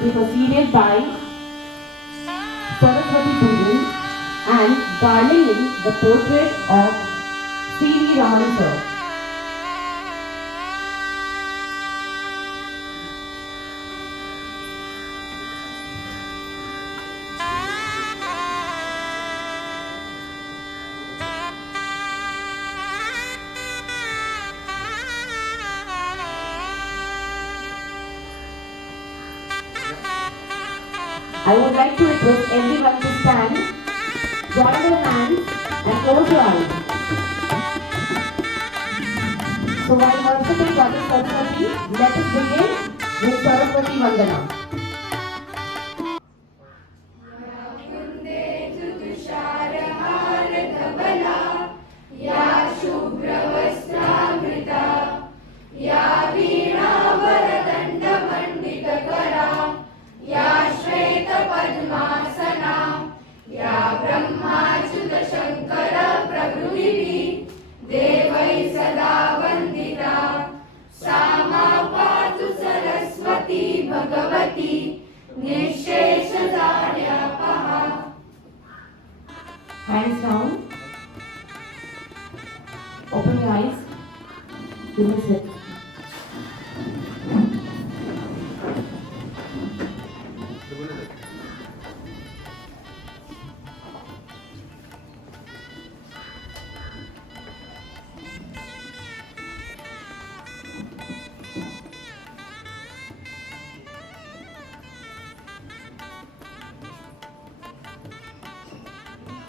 will be preceded by Saraswati Pujan and garlanding the portrait of C.V. Raman sir. I would like to request everyone to stand, join their hands and close your eyes. So while worshipping Goddess Saraswati, let us begin with Saraswati Vandana. Hands down. Open your eyes. You may sit.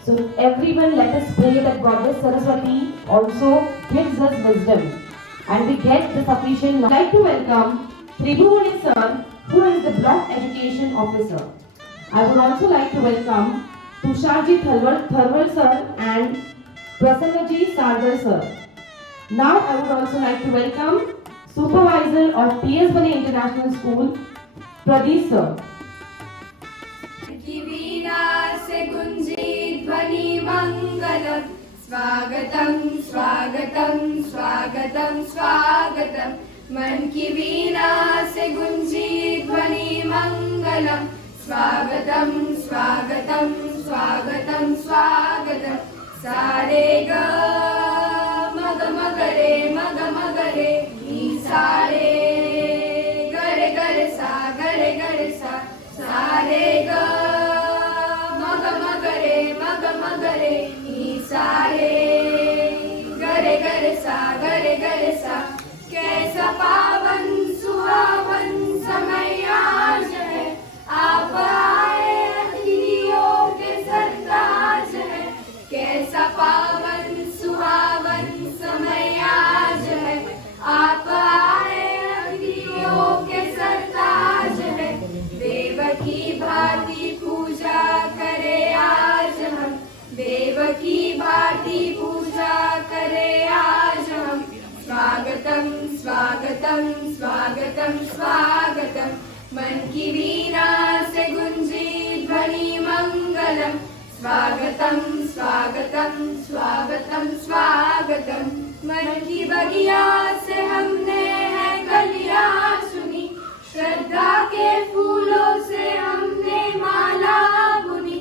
So everyone, let us pray that Goddess Saraswati also gives us wisdom and we get the sufficient knowledge. I'd like to welcome Tribhuvan sir, who is the block education officer. I would also like to welcome Tusharji Tharwal sir and Prasannaji Sargar sir. Now I would also like to welcome Supervisor of PS Bane International School, Pradeep sir. से गुंजी ध्वनि मंगलम स्वागतम स्वागतम स्वागतम स्वागतम मन की वीणा से गुंजी ध्वनि मंगलम स्वागतम स्वागतम स्वागतम स्वागतम सारे ग मग मगरे मग मगरे नी सारे गरे गरे सा सारे ग मगरे नी सारे गरे सा कैसा पावन सुहावन समय आज है आप आए अतिथियों के सरताज है कैसा पावन सुहावन समय आज है आप आए अतिथियों के सरताज है देव की भांति पूजा करे आज हम देव की भांति पूजा करे आज हम स्वागतम स्वागतम स्वागतम स्वागतम मन की वीणा से गुंजी ध्वनि मंगलम स्वागतम स्वागतम स्वागतम स्वागतम मन की बगिया से हमने है कलिया सुनी श्रद्धा के फूलों से हमने माला बुनी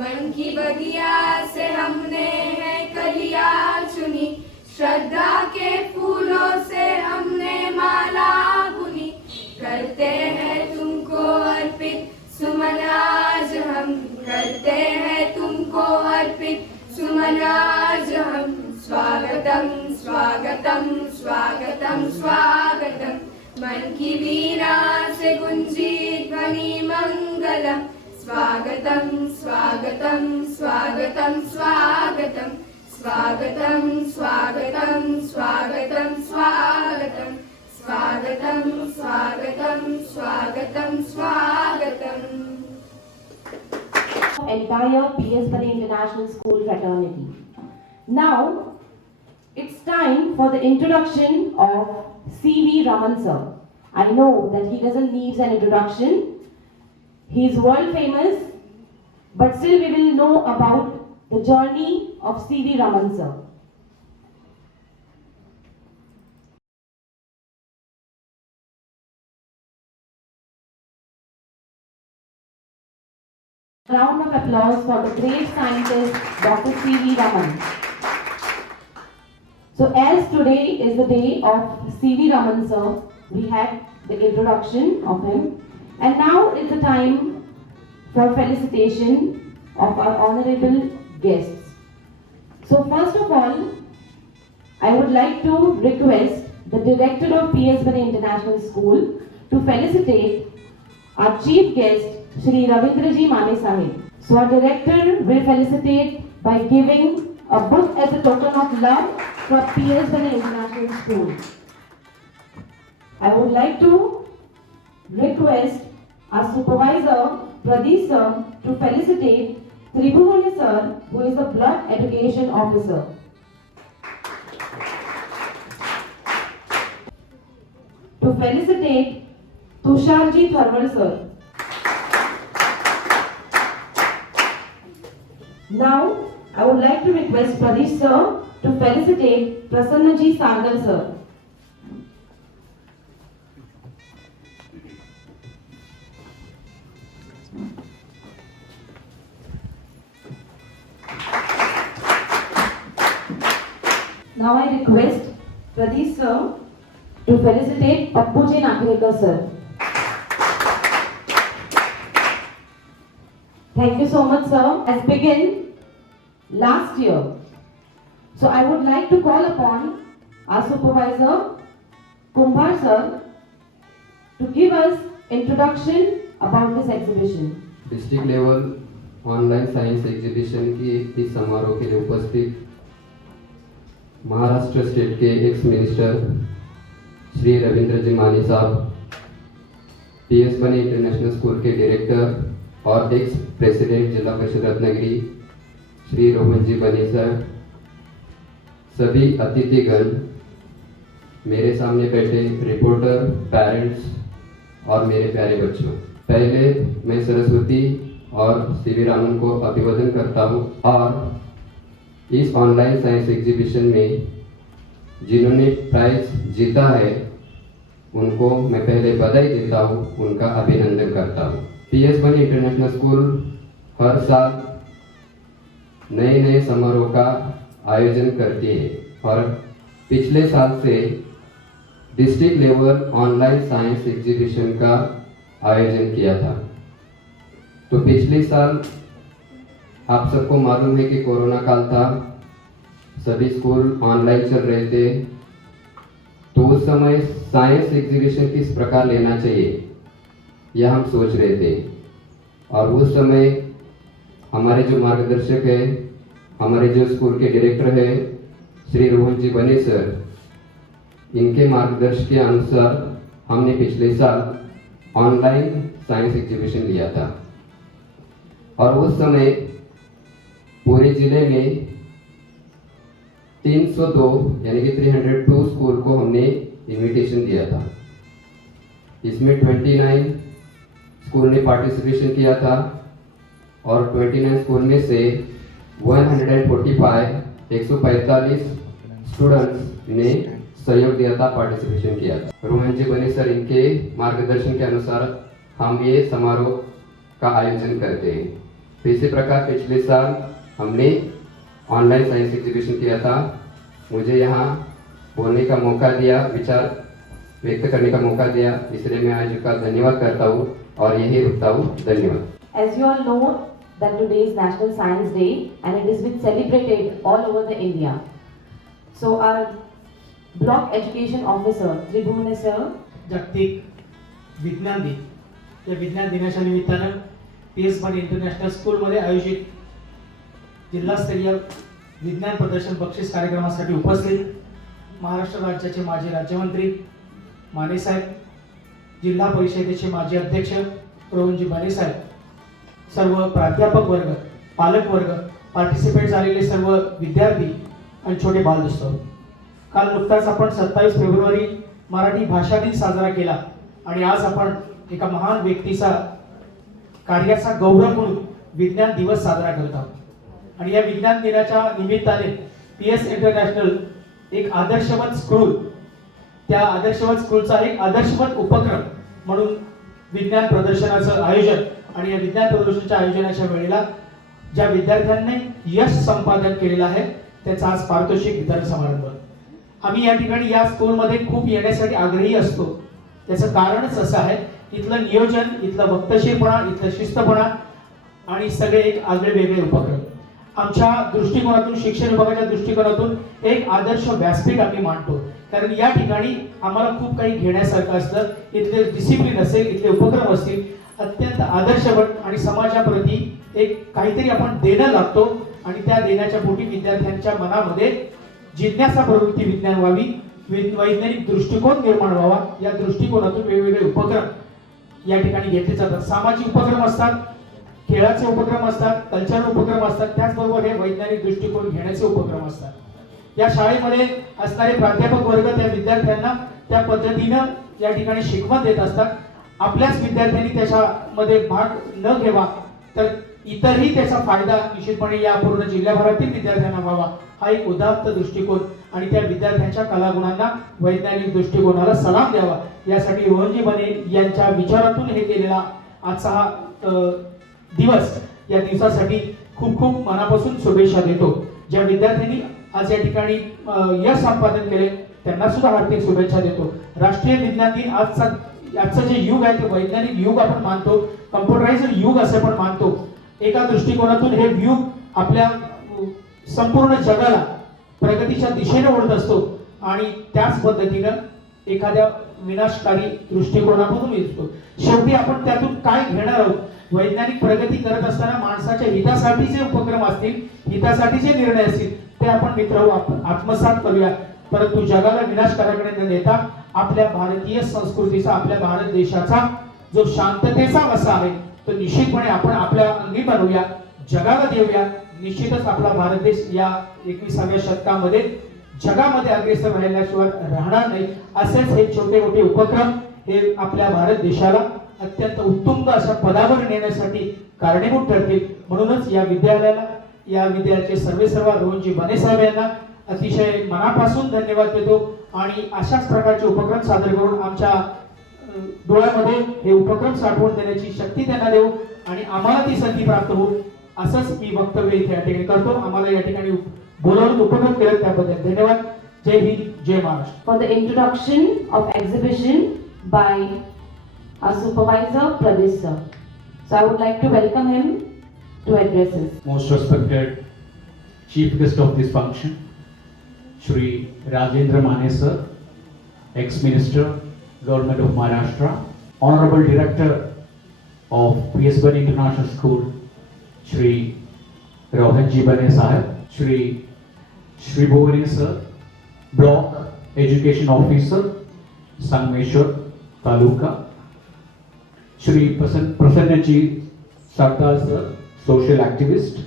मन की बगिया से हमने है कलिया चुनी श्रद्धा के फूलों से हमने माला बुनी करते हैं तुमको अर्पित सुमन आज हम करते हैं तुमको अर्पित सुमन आज हम स्वागतम स्वागतम स्वागतम स्वागतम मन की वीणा से गुंजी ध्वनि मंगलम स्वागतम स्वागतम स्वागतम स्वागतम स्वागतम स्वागतम स्वागतम स्वागतम स्वागतम स्वागतम स्वागतम स्वागतम Entire PS Bane International School fraternity. Now it's time for the introduction of C.V. Raman sir. I know that he doesn't need an introduction. He is world famous, but still we will know about the journey of C.V. Raman sir. Round of applause for the great scientist Dr. C.V. Raman. So as today is the day of C.V. Raman sir, we had the introduction of him, and now is the time for felicitation of our honorable guests. So first of all, I would like to request the director of PS Bane International School to felicitate our chief guest, Shri Ravindraji Mane Sahib. So our director will felicitate by giving a book as a token of love for PS Bane International School. I would like to request our supervisor, Pradeep sir, to felicitate Tribhuvan sir, who is the blood education officer. To felicitate Tusharji Tharwal sir. Now, I would like to request Pradeep sir to felicitate Prasannaji Sargal sir. Now I request Pradeep sir to felicitate Pappuji Nakrekar sir. Thank you so much sir. As began last year. So I would like to call upon our supervisor Kumbar sir to give us introduction about this exhibition. District level online science exhibition की इस समारोह के लिए उपस्थित Maharashtra state के ex minister Shri Ravindra जी मानी साहब, PS बने इंटरनेशनल स्कूल के डायरेक्टर और एक्स प्रेसिडेंट जिला परिषद रत्नागिरी श्री रोहन जी बने सर, सभी अतिथिगण, मेरे सामने बैठे रिपोर्टर, पेरेंट्स और मेरे प्यारे बच्चों, पहले मैं सरस्वती और C.V. रामन को अभिवादन करता हूँ और इस ऑनलाइन साइंस एग्जीबिशन में जिन्होंने प्राइज जीता है उनको मैं पहले बधाई देता हूँ, उनका अभिनंदन करता हूँ। PS बने इंटरनेशनल स्कूल हर साल नए नए समारोह का आयोजन करती है और पिछले साल से district level online science exhibition का आयोजन किया था। तो पिछले साल आप सबको मालूम है कि कोरोना काल था, सभी स्कूल ऑनलाइन चल रहे थे, तो उस समय साइंस एग्जीबिशन किस प्रकार लेना चाहिए यह हम सोच रहे थे। और उस समय हमारे जो मार्गदर्शक है, हमारे जो स्कूल के डायरेक्टर है श्री रोहन जी बने सर, इनके मार्गदर्शन के अनुसार हमने पिछले साल ऑनलाइन साइंस एग्जीबिशन लिया था और उस समय पूरे जिले में 302 यानी कि 302 स्कूल को हमने इनविटेशन दिया था। इसमें 29 स्कूल ने पार्टिसिपेशन किया था और 29 स्कूल में से 145 स्टूडेंट्स ने सहयोग दिया था, पार्टिसिपेशन किया था। रोहन जी बने सर, इनके मार्गदर्शन के अनुसार हम ये समारोह का आयोजन करते हैं। तो इसी प्रकार पिछले साल हमने ऑनलाइन साइंस एग्जीबिशन किया था। मुझे यहाँ बोलने का मौका दिया, विचार व्यक्त करने का मौका दिया, इसलिए मैं आज का धन्यवाद करता हूँ और यही रुकता हूँ। धन्यवाद। As you all know that today is National Science Day and it is been celebrated all over the India. So our Block Education Officer Tribhuvan sir, जागतिक विज्ञान दिन, या विज्ञान दिनाच्या निमित्तानं PS बने इंटरनॅशनल स्कूलमध्ये आयोजित जिल्हास्तरीय विज्ञान प्रदर्शन बक्षीस कार्यक्रमासाठी उपस्थित महाराष्ट्र राज्याचे माजी राज्यमंत्री माने साहेब, जिल्हा परिषदेचे माजी अध्यक्ष रोहनजी बने साहेब, सर्व प्राध्यापक वर्ग, पालक वर्ग, पार्टिसिपेट झालेले सर्व विद्यार्थी आणि छोटे बालदोस्त, काल नुकताच आपण 27 फेब्रुवारी मराठी भाषा दिन साजरा केला आणि आज आपण एका महान व्यक्तीचा कार्याचा गौरव म्हणून विज्ञान दिवस साजरा करत आहोत। आणि या विज्ञान दिनाच्या निमित्ताने PS इंटरनॅशनल एक आदर्शवत स्कूल, त्या आदर्शवत स्कूलचा एक आदर्शवत उपक्रम म्हणून विज्ञान प्रदर्शनाचं आयोजन आणि या विज्ञान प्रदर्शनाच्या आयोजनाच्या वेळेला ज्या विद्यार्थ्यांनी यश संपादन केलेलं आहे त्याचा आज पारितोषिक वितरण समारंभ. आम्ही या ठिकाणी या स्कूलमध्ये खूप येण्यासाठी आग्रही असतो. त्याचं कारणच असं आहे, इथलं नियोजन, इथलं वक्तशीरपणा, इथलं शिस्तपणा आणि सगळे एक आगळे वेगळे उपक्रम. आमच्या दृष्टिकोनातून, शिक्षण विभागाच्या दृष्टिकोनातून एक आदर्श व्यासपीठ आम्ही मांडतो. कारण या ठिकाणी आम्हाला खूप काही घेण्यासारखं असतं. इथले डिसिप्लिन असेल, इथले उपक्रम असतील, अत्यंत आदर्शवत आणि समाजाप्रती एक काहीतरी आपण देणं लागतो आणि त्या देण्याच्या पोटी विद्यार्थ्यांच्या मनामध्ये जिज्ञासा प्रवृत्ती विज्ञान व्हावी, वैज्ञानिक दृष्टिकोन निर्माण व्हावा, या दृष्टिकोनातून वेगवेगळे उपक्रम या ठिकाणी घेतले जातात. सामाजिक उपक्रम असतात, खेळाचे उपक्रम असतात, कल्चरल उपक्रम असतात, त्याचबरोबर हे वैज्ञानिक दृष्टिकोन घेण्याचे उपक्रम असतात. या शाळेमध्ये असणारे प्राध्यापक वर्ग त्या विद्यार्थ्यांना त्या पद्धतीनं या ठिकाणी शिकवण देत असतात. आपल्याच विद्यार्थ्यांनी त्याच्यामध्ये भाग न घ्यावा तर इतरही त्याचा फायदा निश्चितपणे या पूर्ण जिल्ह्याभरातील विद्यार्थ्यांना व्हावा, हा एक उदात्त दृष्टिकोन आणि त्या विद्यार्थ्यांच्या कलागुणांना, वैज्ञानिक दृष्टिकोनाला सलाम द्यावा, यासाठी रोहनजी बने यांच्या विचारातून हे केलेला आजचा हा दिवस, या दिवसासाठी खूप खूप मनापासून शुभेच्छा देतो. ज्या विद्यार्थ्यांनी आज या ठिकाणी यश संपादन केले त्यांना सुद्धा हार्दिक शुभेच्छा देतो. राष्ट्रीय विज्ञान दिन आजचं जे युग आहे ते वैज्ञानिक युग आपण मानतो, कम्प्युटराइज्ड युग असं पण मानतो. एका दृष्टिकोनातून हे युग आपल्या संपूर्ण जगाला प्रगतीच्या दिशेने ओढत असतो आणि त्याच पद्धतीनं एखाद्या विनाशकारी दृष्टिकोनामधून येतो. शेवटी आपण त्यातून काय घेणार आहोत? वैज्ञानिक प्रगती करत असताना माणसाच्या हितासाठी जे उपक्रम असतील, हितासाठी जे निर्णय असतील ते आपण मित्र आत्मसात करूया. परंतु जगाला विनाशकाराकडे न नेता आपल्या भारतीय संस्कृतीचा, आपल्या भारत देशाचा जो शांततेचा वसा आहे तो निश्चितपणे आपण आपल्या अंगी बनवूया, जगाला देऊया. निश्चितच आपला भारत देश या 21व्या शतकामध्ये जगामध्ये अग्रेसर राहिल्याशिवाय राहणार नाही. असेच हे छोटे मोठे उपक्रम हे आपल्या भारत देशाला अत्यंत उत्तुंग अशा पदावर नेण्यासाठी कारणीभूत ठरतील. म्हणूनच या विद्यालयाला, या विद्यालयाचे सर्वेसर्वा रोहनजी बने साहेब यांना अतिशय मनापासून धन्यवाद देतो आणि अशाच प्रकारचे उपक्रम सादर करून आमच्या डोळ्यामध्ये हे उपक्रम साठवून देण्याची शक्ती त्यांना देऊ आणि आम्हाला ती संधी प्राप्त होईल, असंच मी वक्तव्य इथे या ठिकाणी करतो. आम्हाला या ठिकाणी बोलावून उपक्रम केले त्याबद्दल धन्यवाद. जय हिंद, जय Maharashtra. For the introduction of exhibition by our supervisor Pradesh sir. So I would like to welcome him to address us. Most respected chief guest of this function, Shri Rajendra Mane sir, ex-minister, Government of Maharashtra, Honorable Director of PS Bane International School, Shri Rohanji Bane Sahib, Shri Bhuvane sir, Block Education Officer, Sangmeshwar Taluka, Shri Prasannaji Sarkar sir, Social Activist,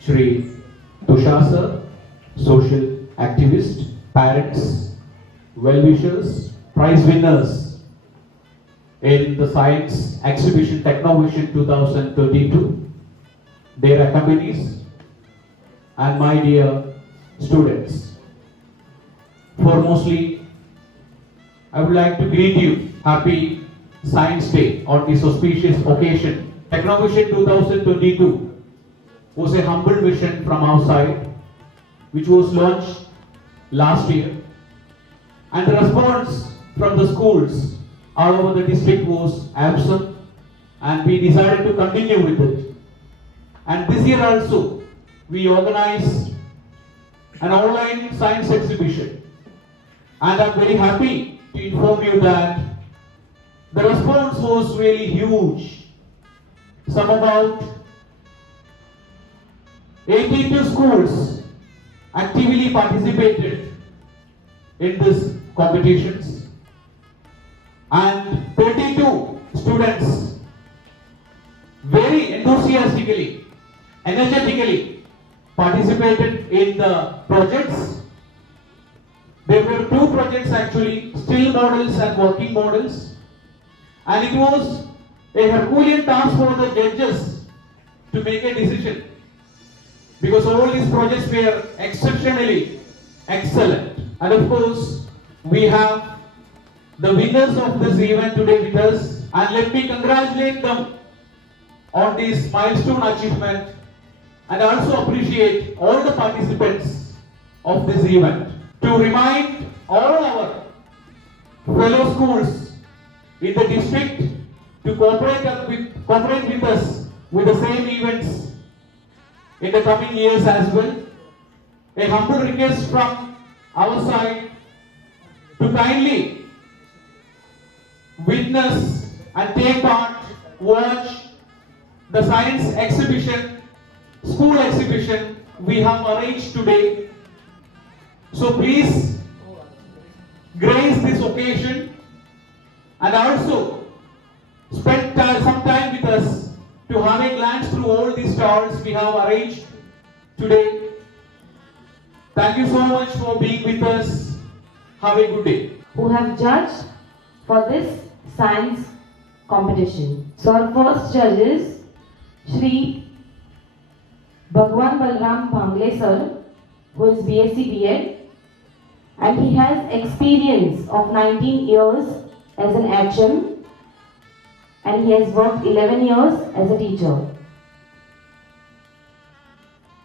Shri Tushar sir, Social Activist, parents, well-wishers, prize winners in the Science Exhibition Technovision 2032, their accompanies, and my dear students. Foremostly, I would like to greet you. Happy Science Day on this auspicious occasion. Technovision 2022 was a humble mission from our side, which was launched last year, and the response from the schools all over the district was awesome, and we decided to continue with it. And this year also we organized an online science exhibition, and I'm very happy to inform you that the response was really huge. Some about 82 schools actively participated in these competitions, and 32 students very enthusiastically, energetically participated in the projects. There were 2 projects actually, still models and working models, and it was a Herculean task for the judges to make a decision, because all these projects were exceptionally excellent. And of course, we have the winners of this event today with us, and let me congratulate them on this milestone achievement and also appreciate all the participants of this event. To remind all our fellow schools in the district to cooperate with us with the same events in the coming years as well. A humble request from our side to kindly witness and take part, watch the science exhibition, school exhibition we have arranged today. So please grace this occasion and also spend some time with us to have a glance through all these stalls we have arranged today. Thank you so much for being with us. Have a good day. Who have judged for this science competition. So our first judge is Shri Bhagwan Balram Bhangle sir, who is BSc B.Ed, and he has experience of 19 years as an HM, and he has worked 11 years as a teacher.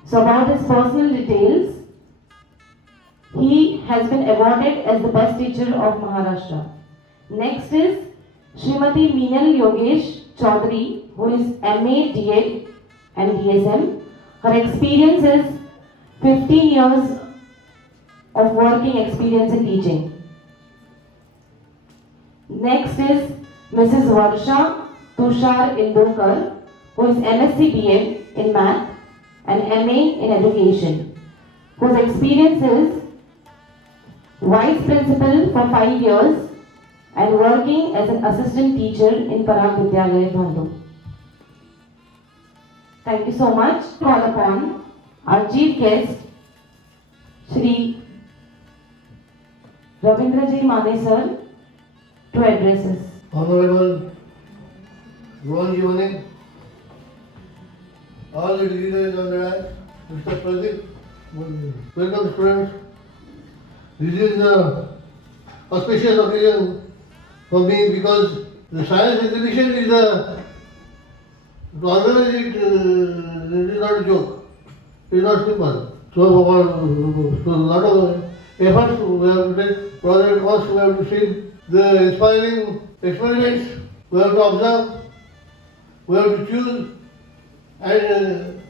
So about his personal details, he has been awarded as the best teacher of Maharashtra. Next is Srimati Meenal Yogesh Chaudhary, who is MA D.Ed and DSM. Her experience is 15 years of working experience in teaching. Next is Mrs. Varsha Tushar Indulkar, who is MSc B.Ed in Math and MA in Education, whose experience is Vice Principal for 5 years and working as an assistant teacher in Parag Vidyalaya, Bhandu. Thank you so much. Call upon our chief guest, Shri Ravindraji Mane sir, to address us. Honorable Rohan Jivane, all the dignitaries on the dais, Mr. Pradeep, welcome students. This is an auspicious occasion for me because the science exhibition is to organize it, it is not a joke, it is not simple. So a lot of efforts we have to take, project costs we have to see, the inspiring experiments we have to observe, we have to choose and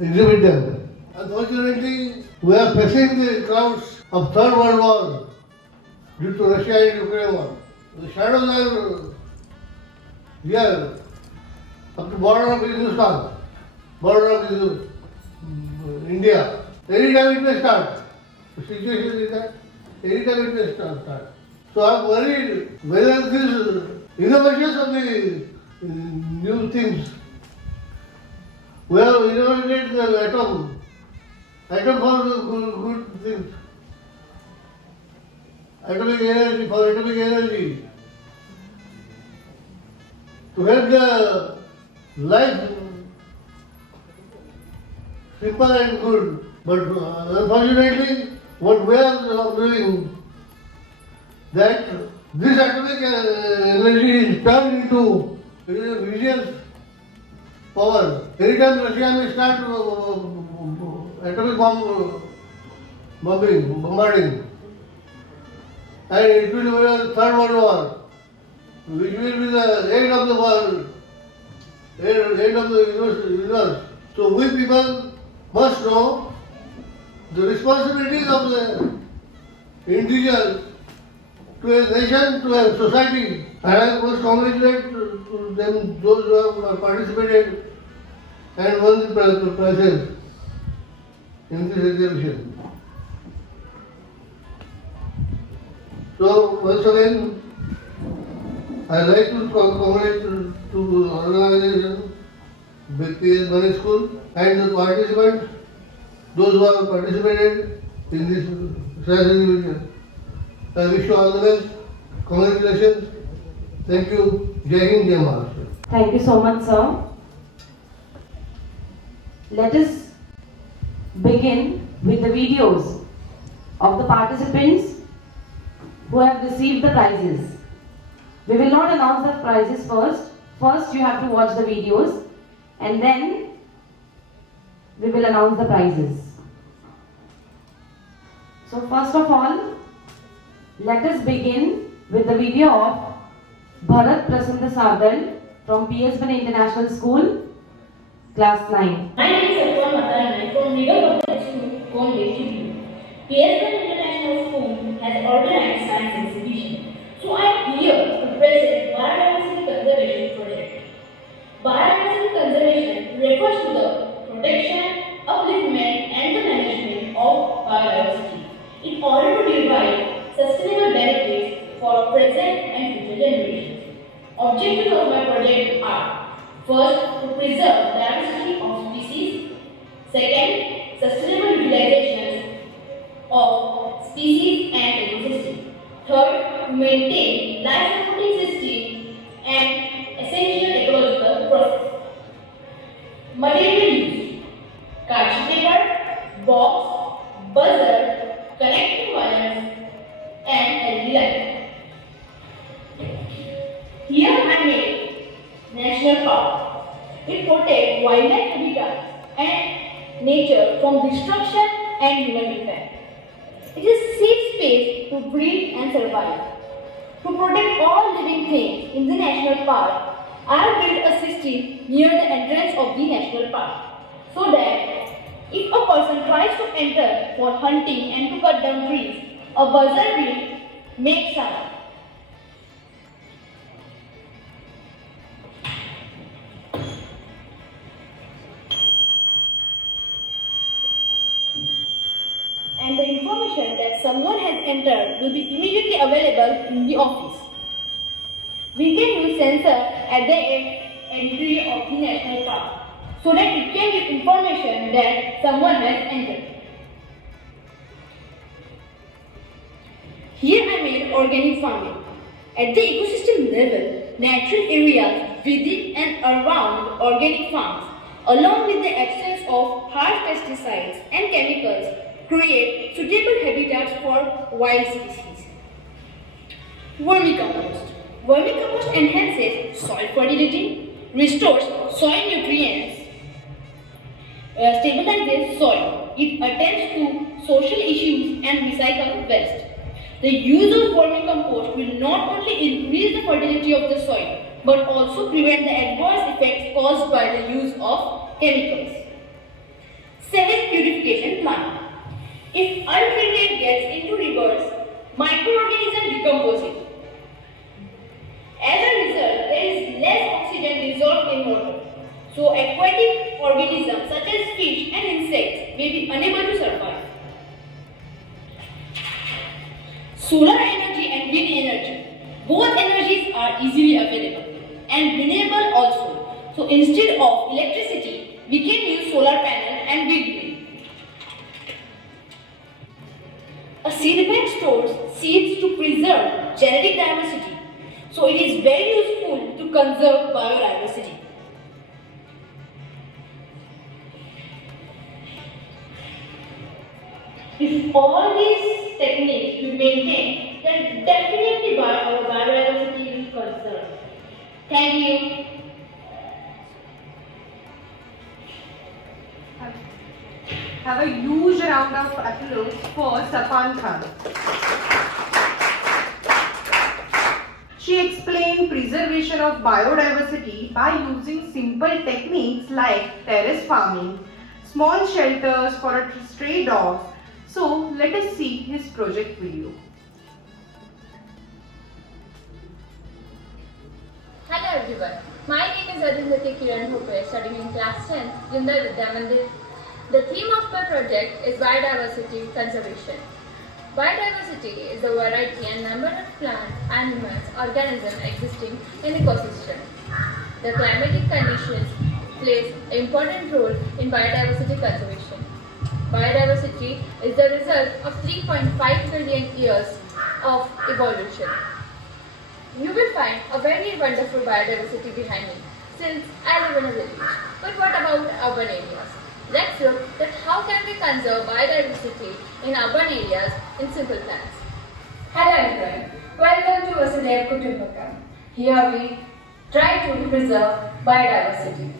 exhibit them. Unfortunately, we are facing the crowds of Third World War due to Russia and Ukraine war. The shadows are here up to border of Hindustan, border of India. Anytime it may start. The situation is that anytime it may start. So I am worried whether these innovations of the new things, we have innovated the atom for the good things, atomic energy, to help the life simple and good. But unfortunately, what we are doing, that this atomic energy is turned into vicious power. Anytime Russia may start atomic bombarding, and it will be a third world war, which will be the end of the world, end of the universe. So we people must know the responsibilities of the individual to a nation, to a society. And I must congratulate to them, those who have participated and won the prizes in this exhibition. So once again, I like to congratulate to the organization, BPS Money School, and the participants, those who have participated in this science exhibition. I wish you all the best. Congratulations. Thank you. Jai Hind, Jai Maharashtra. Thank you so much, sir. Let us begin with the videos of the participants who have received the prizes. We will not announce the prizes first, First, you have to watch the videos and then we will announce the prizes. So first of all, let us begin with the video of Bharat Prasanta Sardal from PS Bane International School, class 9. My name is Satwan Matanai from Legal Public School, Cone, PSN International School has organized science exhibition. So I am here to present biodiversity conservation project. Biodiversity conservation refers to the protection, upliftment and the management of biodiversity in order to derive sustainable benefits for present and future generations. Objectives of my project are: first, to preserve diversity of species; second, sustainable utilization of species and ecosystem; third, to maintain life supporting system and essential ecological process. Material used: cardboard paper, box, buzzer, connecting wires, and LED light. Here I made national park. It protects wildlife habitat and nature from destruction and human impact. It is a safe space to breathe and survive. To protect all living things in the national park, I have built a system near the entrance of the national park, so that if a person tries to enter for hunting and to cut down trees, a buzzer will make sound. And the information that someone has entered will be immediately available in the office. We can use sensor at the entry of the national park so that it can give information that someone has entered. Here I made organic farming. At the ecosystem level, natural areas within and around organic farms, along with the absence of harsh pesticides and chemicals, create suitable habitats for wild species. Vermicompost. Vermicompost enhances soil fertility, restores soil nutrients, stabilizes soil. It attends to social issues and recycles waste. The use of vermicompost will not only increase the fertility of the soil, but also prevent the adverse effects caused by the use of chemicals. Sewage purification plant. If untreated gets into rivers, microorganisms decompose it. As a result, there is less oxygen dissolved in water. So aquatic organisms such as fish and insects may be unable to survive. Solar energy and wind energy. Both energies are easily available and renewable also. So instead of electricity, we can use solar panel and windmill. A seed bank stores seeds to preserve genetic diversity. So it is very useful to conserve biodiversity. If all these techniques we maintain, then definitely our biodiversity will conserve. Thank you. Have a huge round of applause for Sapan Khan. She explained preservation of biodiversity by using simple techniques like terrace farming, small shelters for stray dogs. So let us see his project video. Hello everyone, my name is Adindati Kiran Hope, studying in class 10, Jindal Vidya Mandir. The theme of my project is biodiversity conservation. Biodiversity is the variety and number of plants, animals, organisms existing in ecosystem. The climatic conditions plays an important role in biodiversity conservation. Biodiversity is the result of 3.5 billion years of evolution. You will find a very wonderful biodiversity behind me, since I live in a village. But what about urban areas? Let's look at how can we conserve biodiversity in urban areas in simple plans. Hello everyone, welcome to Vasudhaiva Kutumbakam. Here we try to preserve biodiversity.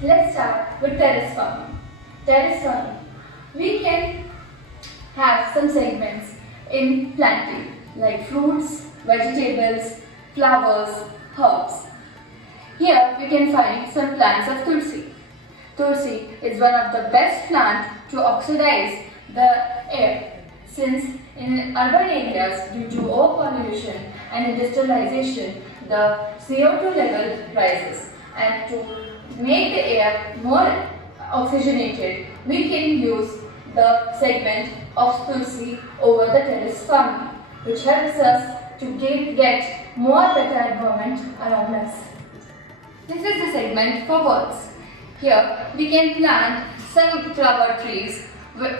Let's start with terrace farming. Terrace farming. We can have some segments in planting like fruits, vegetables, flowers, herbs. Here we can find some plants of tulsi. Tulsi is one of the best plants to oxidize the air, since in urban areas due to overpollution and industrialization the CO2 level rises, and to make the air more oxygenated we can use the segment of tulsi over the terrace farming, which helps us to get more better environment around us. This is the segment for birds. Here we can plant some flower trees,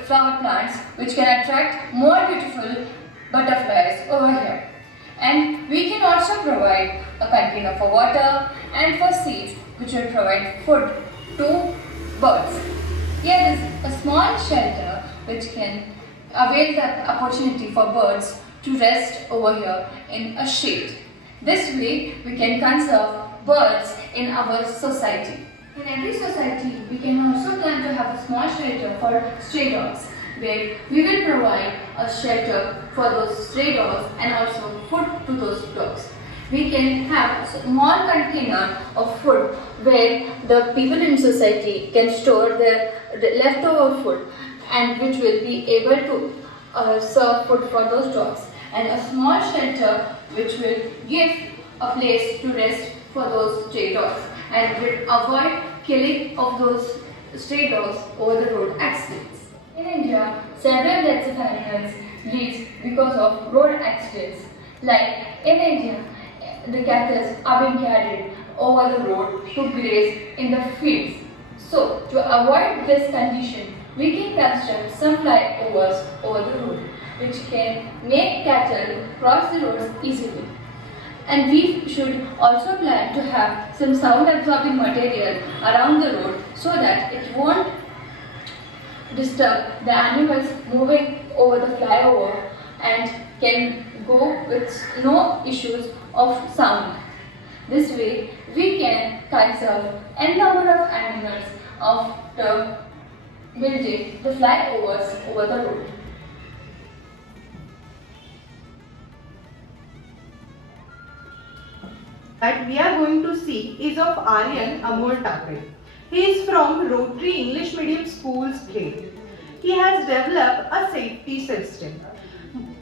flower plants which can attract more beautiful butterflies over here. And we can also provide a container for water and for seeds which will provide food to birds. Here is a small shelter which can avail the opportunity for birds to rest over here in a shade. This way we can conserve birds in our society. In every society, we can also plan to have a small shelter for stray dogs, where we will provide a shelter for those stray dogs and also food to those dogs. We can have a small container of food where the people in society can store their leftover food and which will be able to serve food for those dogs, and a small shelter which will give a place to rest for those stray dogs and will avoid killing of those stray dogs over the road accidents. In India, several deaths of animals leads because of road accidents. Like in India, the cattle are being carried over the road to graze in the fields. So, to avoid this condition, we can construct some flyovers over the road, which can make cattle cross the roads easily. And we should also plan to have some sound absorbing material around the road so that it won't disturb the animals moving over the flyover and can go with no issues of sound. This way we can conserve n number of animals after building the flyovers over the road. That we are going to see is of Aryan Amol Thakre. He is from Rotary English Medium Schools, Gate. He has developed a safety system.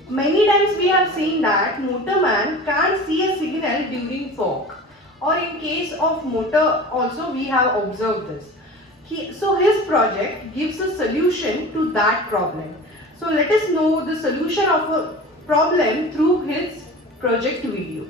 Many times we have seen that motorman can't see a signal during fog, or in case of motor also we have observed this. So his project gives a solution to that problem. So let us know the solution of a problem through his project video.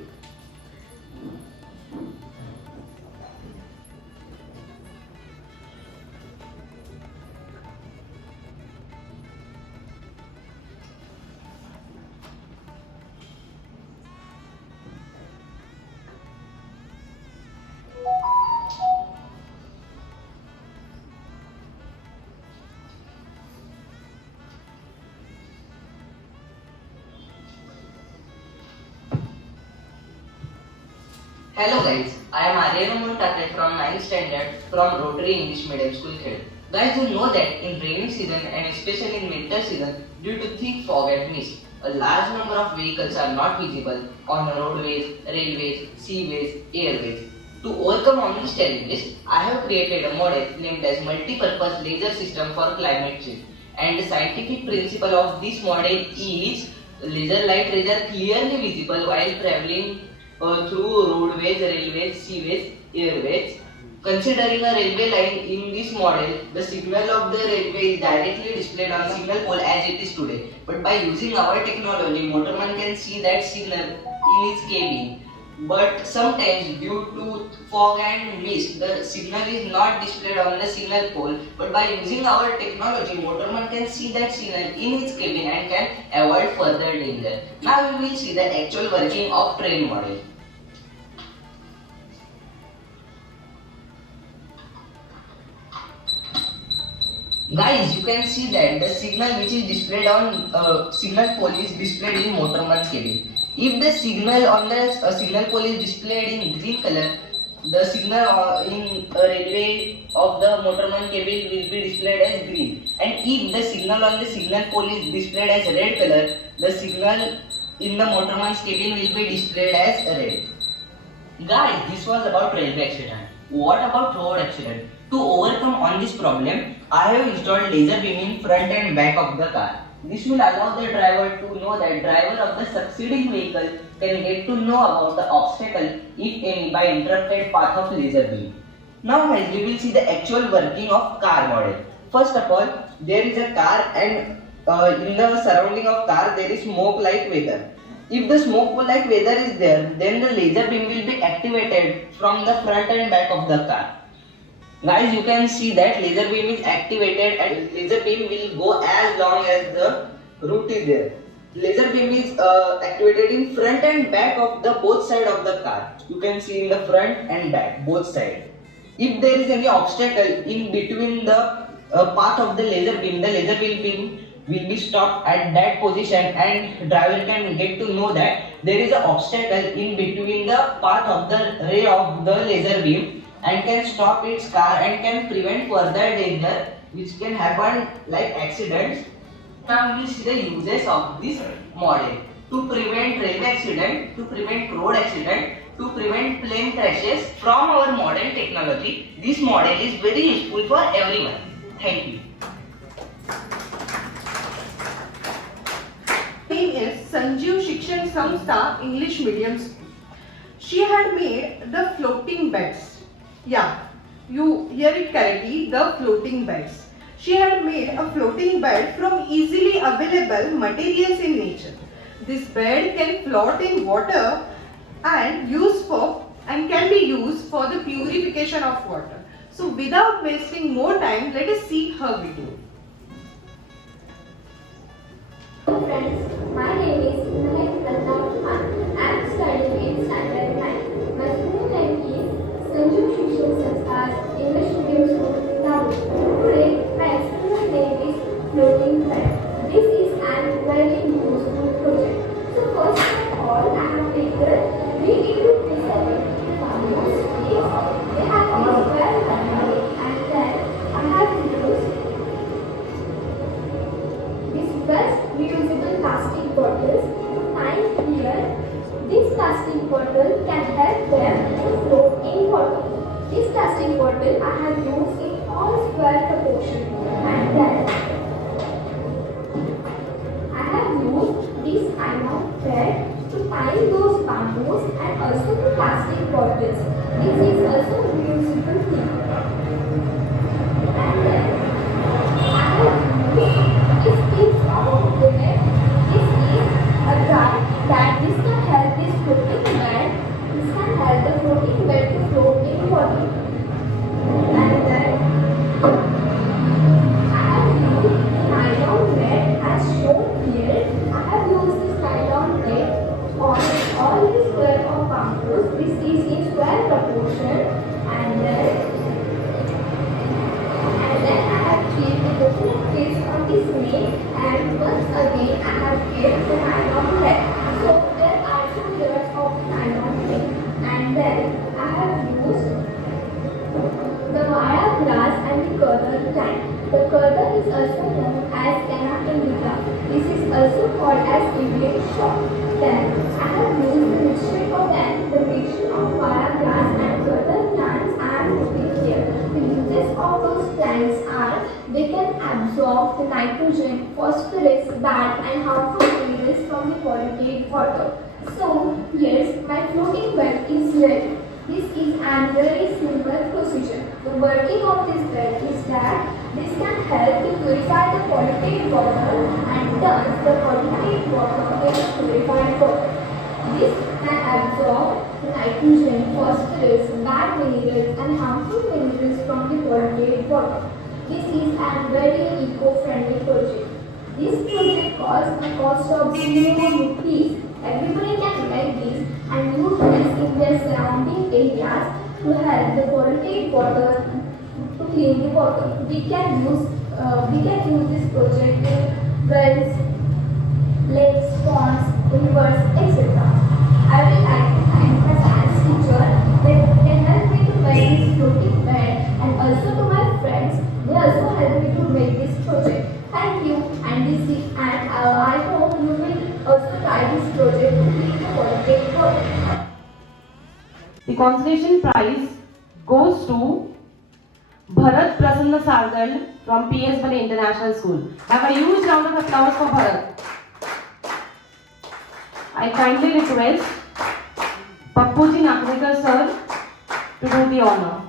Hello guys, I am Aryan Thakre from 9th standard from Rotary English Medium School, Khed. Guys, you know that in rainy season and especially in winter season, due to thick fog and mist, a large number of vehicles are not visible on roadways, railways, seaways, airways. To overcome all these challenges, I have created a model named as Multi-Purpose Laser System for Climate Change. And the scientific principle of this model is laser light rays are clearly visible while traveling through roadways, railways, seaways, airways. Considering a railway line in this model, the signal of the railway is directly displayed on signal pole as it is today. But by using our technology, motorman can see that signal in his cabin. But sometimes due to fog and mist, the signal is not displayed on the signal pole. But by using our technology, motorman can see that signal in his cabin and can avoid further danger. Now we will see the actual working of train model. Guys, you can see that the signal which is displayed on signal pole is displayed in motorman cabin. If the signal on the signal pole is displayed in green color, the signal in railway of the motorman cable will be displayed as green. And if the signal on the signal pole is displayed as red color, the signal in the motorman's cabin will be displayed as red. Guys, this was about railway accident. What about road accident? To overcome on this problem, I have installed laser beam in front and back of the car. This will allow the driver to know that driver of the succeeding vehicle can get to know about the obstacle, if any, by interrupted path of laser beam. Now guys, we will see the actual working of car model. First of all, there is a car and in the surrounding of car there is smoke like weather. If the smoke like weather is there, then the laser beam will be activated from the front and back of the car. Guys, you can see that laser beam is activated and laser beam will go as long as the route is there. Laser beam is activated in front and back of the both side of the car. You can see in the front and back, both side. If there is any obstacle in between the path of the laser beam will be stopped at that position and driver can get to know that there is an obstacle in between the path of the ray of the laser beam and can stop its car and can prevent further danger which can happen like accidents. Now we will see the uses of this model to prevent railway accident, to prevent road accident, to prevent plane crashes from our modern technology. This model is very useful for everyone. Thank you. Name is Sanjeev Shikshan Samstha English Medium School. She had made the floating beds. Yeah, you hear it correctly, the floating beds. She had made a floating bed from easily available materials in nature. This bed can float in water and can be used for the purification of water. So without wasting more time, let us see her video. Friends, my name is Alna. I am studying in standard 9. My school name is Sanjeev Shikshan Samstha English Medium School, Lahore. Today, my experiment name is floating bed. This is an very useful project. So first of all, I have taken 3 into 7 farmers. They have been well done, and then I have used this best reusable plastic bottles to tie here. This plastic bottle can help them to float in water. This plastic bottle I have used in all square proportion, and then I have used this iron thread to tie those bamboos and also the plastic bottles. This is also reusable thing. And then I have used this tips of the net. This is a dry that this can help this floating bed. This can help the floating bed to float in water. And then I have used nylon net as shown here. I have used this nylon net on all the square of bamboos. This is in square proportion. And then I have kept the different tips on this nail, and once again I have kept the nylon thread. So there are 2 layers of nylon thread, and then I have used the wire glass and the curtain tank. The curtain is also known as canna indica. This is also called as evening shot. Then I have used the mixture of them. The mixture of wire glass and curtain plants I am putting here. The uses of those plants are they can absorb the nitrogen, phosphorus, bad and harmful minerals from the polluted water. So yes, my floating bed is ready. This is a very simple procedure. The working of this bed is that this can help to purify the polluted water and turn the polluted water into purified water. This can absorb nitrogen, phosphorus, bad minerals and harmful minerals from the polluted water. This is a very eco-friendly project. This project costs a cost of 0 rupees. Everybody can make this and use this in their surrounding areas to help the polluted water to clean the water. We can use this project in wells, lakes, ponds, rivers, etc. I would like to thank my science teacher that they helped me to make this floating bed, and also to my friends, they also helped me to make this project. Thank you, and I hope you will also try this project to create a qualitative work. The consolation prize goes to Bharat Prasanna Sardal from PS Bane International School. Have a huge round of applause for Bharat. I kindly request Pappuji Naknekar sir to do the honor.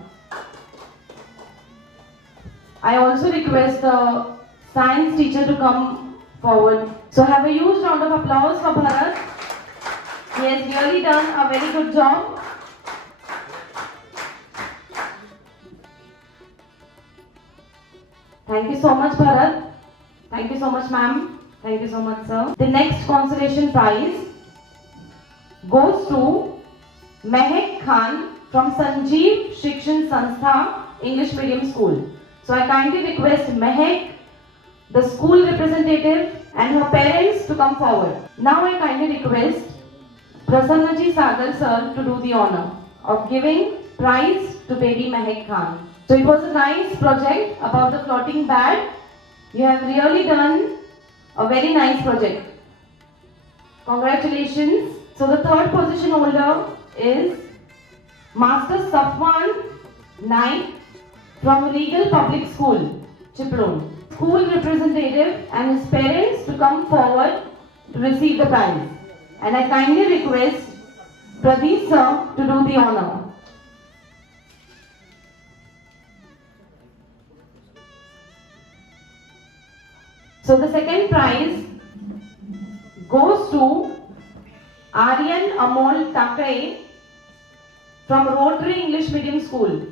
I also request the science teacher to come forward. So have a huge round of applause for Bharat. He has really done a very good job. Thank you so much, Bharat. Thank you so much, ma'am. Thank you so much, sir. The next consolation prize goes to Mehak Khan from Sanjeev Shikshan Sanstha English Medium School. So I kindly request Mehak, the school representative and her parents to come forward. Now I kindly request Prasannaji Sardal sir to do the honor of giving prize to baby Mehak Khan. So it was a nice project about the floating bed. You have really done a very nice project. Congratulations. So the third position holder is Master Safwan Naik from Regal Public School, Chiplun. School representative and his parents to come forward to receive the prize. And I kindly request Pradeep sir to do the honor. So the second prize goes to Aryan Amol Takai from Rotary English Medium School.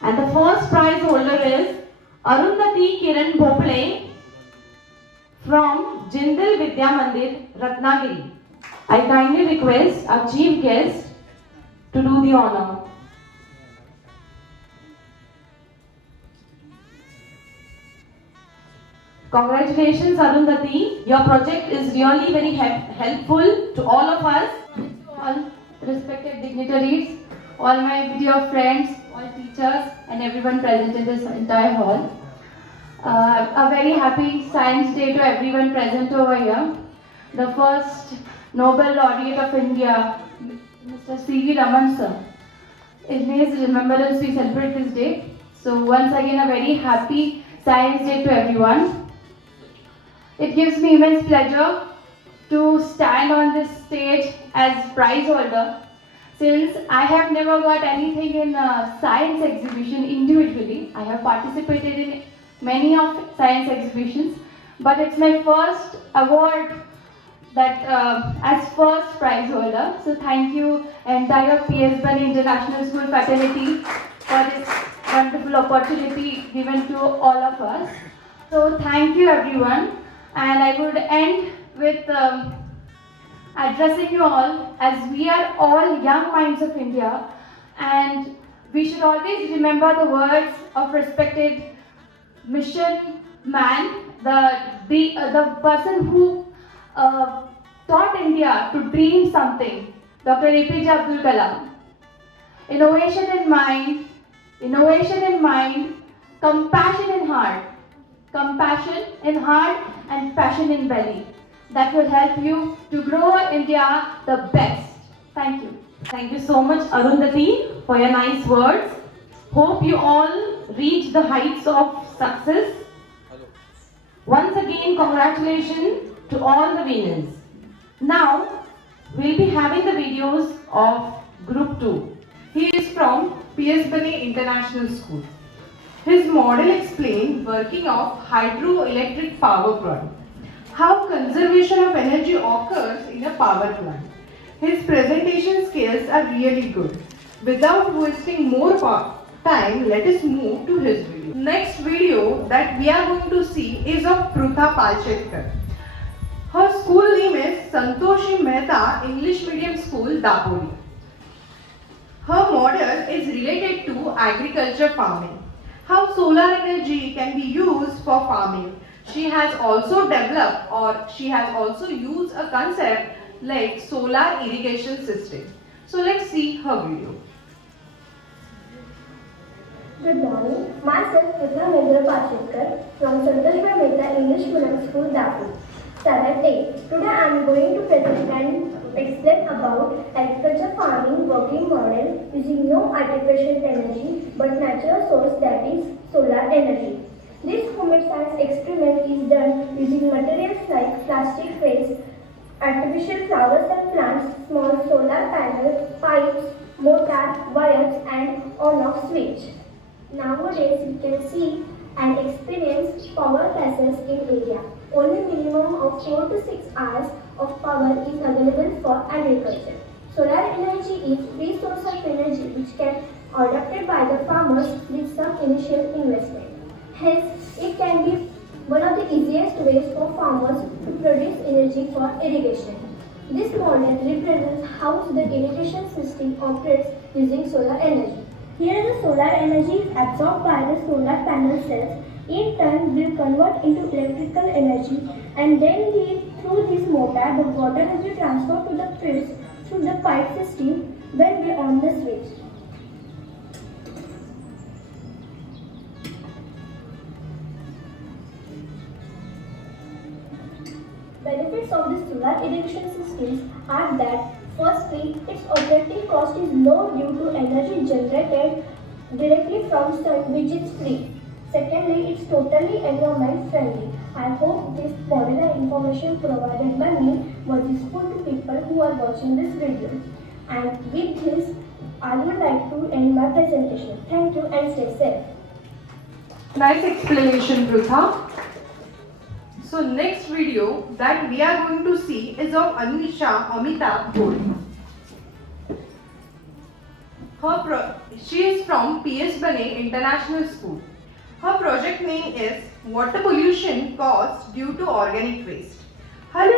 And the first prize holder is Arundhati Kiran Bhopale from Jindal Vidya Mandir, Ratnagiri. I kindly request our chief guest to do the honor. Congratulations, Arundhati. Your project is really very helpful to all of us. All respected dignitaries, all my dear friends, all teachers, and everyone present in this entire hall. A very happy Science Day to everyone present over here. The first Nobel Laureate of India, Mr. C.V. Raman sir. In his remembrance, we celebrate this day. So once again, a very happy Science Day to everyone. It gives me immense pleasure to stand on this stage as prize holder, since I have never got anything in a science exhibition individually. I have participated in many of science exhibitions, but it's my first award that as first prize holder. So thank you entire PS Bane International School fraternity for this wonderful opportunity given to all of us. So thank you everyone, and I would end with addressing you all, as we are all young minds of India, and we should always remember the words of respected mission man, the person who taught India to dream something, Dr. APJ Abdul Kalam. Innovation in mind, compassion in heart and passion in belly. That will help you to grow India the best. Thank you. Thank you so much, Arundhati, for your nice words. Hope you all reach the heights of success. Once again, congratulations to all the winners. Now, we'll be having the videos of Group 2. He is from PS Bane International School. His model explained working of hydroelectric power plant, how conservation of energy occurs in a power plant. His presentation skills are really good. Without wasting more time, let us move to his video. Next video that we are going to see is of Prutha Palchetkar. Her school name is Santoshi Mehta English Medium School, Dapoli. Her model is related to agriculture farming, how solar energy can be used for farming. She has also developed or she has also used a concept like solar irrigation system. So let's see her video. Good morning. Myself, Putna Mendra Pachitkar from Santoshbhai Mehta English Medium School, Dapur. Standard 8. Today I am going to present and explain about agriculture farming working model using no artificial energy but natural source, that is solar energy. This homemade science experiment is done using materials like plastic trays, artificial flowers and plants, small solar panels, pipes, motor, wires and on-off switch. Nowadays, we can see and experience power crisis in area. Only minimum of 4 to 6 hours of power is available for agriculture. Solar energy is free source of energy which can adopted by the farmers with some initial investment. Hence, it can be one of the easiest ways for farmers to produce energy for irrigation. This model represents how the irrigation system operates using solar energy. Here the solar energy is absorbed by the solar panel cells, in turn will convert into electrical energy and then through this motor the water will be transferred to the fields through the pipe system when we on the switch. Benefits of the solar irrigation systems are that firstly, its operating cost is low due to energy generated directly from sun which is free. Secondly, it's totally environment friendly. I hope this modular information provided by me was useful to people who are watching this video. And with this, I would like to end my presentation. Thank you and stay safe. Nice explanation, Prutha. So next video that we are going to see is of Anisha Amitabh Gori. She is from PS Bane International School. Her project name is Water Pollution Caused Due to Organic Waste. Her